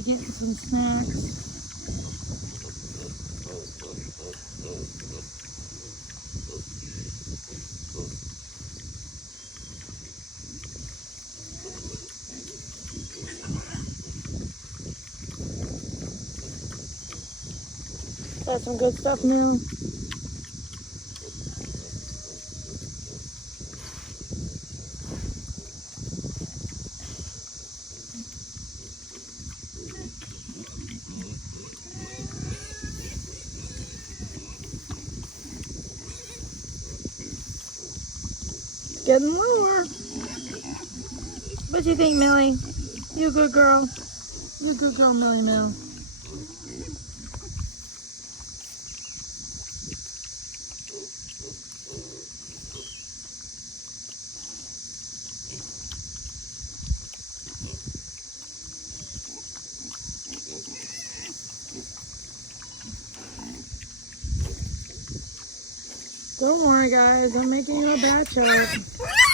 outside getting some snacks. Got some good stuff now. Getting lower. What do you think, Millie? You a good girl. You a good girl, Millie Mill. Don't worry, guys. I'm making you a bad choice.